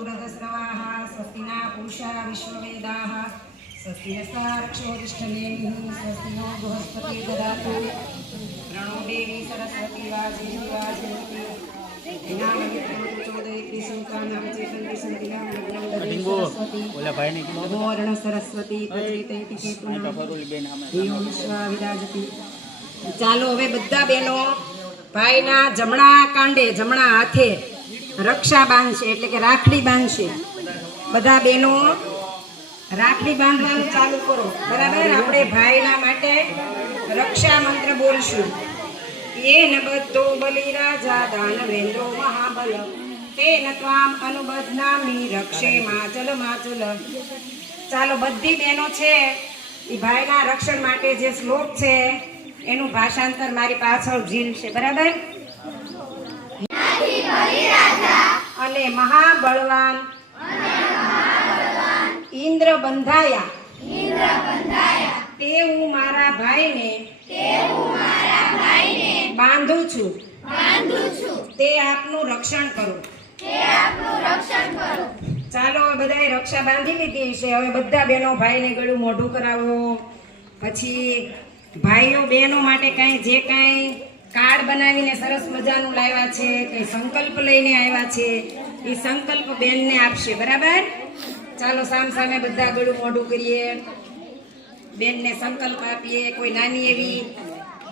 पुरदस्रवाः स्वस्ति न पुरुषा विश्ववेदाः स्वस्ति नक्षोतिष्ठमेः स्वस्ति नो बृहस्पति ददातु प्रणो देवी सरस्वती वाजेवाजयति ચાલો હવે બધા બહેનો ભાઈના જમણા કાંડે જમણા હાથે રક્ષા બાંધશે એટલે કે રાખડી બાંધશે બધા બહેનો રાખડી બાંધવાનું ચાલુ કરો. બરાબર? આપણે ભાઈના માટે રક્ષા મંત્ર બોલશું. બધો બલિ રાજા દાનવેન્દ્રો મહાબલ. તેન ત્વામ અનુબધનામી રક્ષે માચલ માચલ. ચાલો, બધી બહેનો છે, એ ભાઈના રક્ષણ માટે જે શ્લોક છે, એનું ભાષાંતર મારી પાછળ ઝીલ છે. બરાબર? અને મહાબળવાન. ઇન્દ્ર બંધાયા તે હું મારા ભાઈને બાંધું છું. તે આપનું રક્ષણ કરો. ચાલો બધાએ રક્ષા બાંધી લીધી છે. હવે બધા બહેનો ભાઈને ગળું મોઢું કરાવો. પછી ભાઈઓ બહેનો માટે કાંઈ જે કાંઈ કાર્ડ બનાવીને સરસ મજાનું લાવ્યા છે, કંઈ સંકલ્પ લઈને આવ્યા છે. એ સંકલ્પ બેનને આપશે, બરાબર? ચાલો સામ સામે બધા ગળું મોઢું કરીએ. બેનને સંકલ્પ આપીએ, કોઈ નાની એવી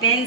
પેન્સિલ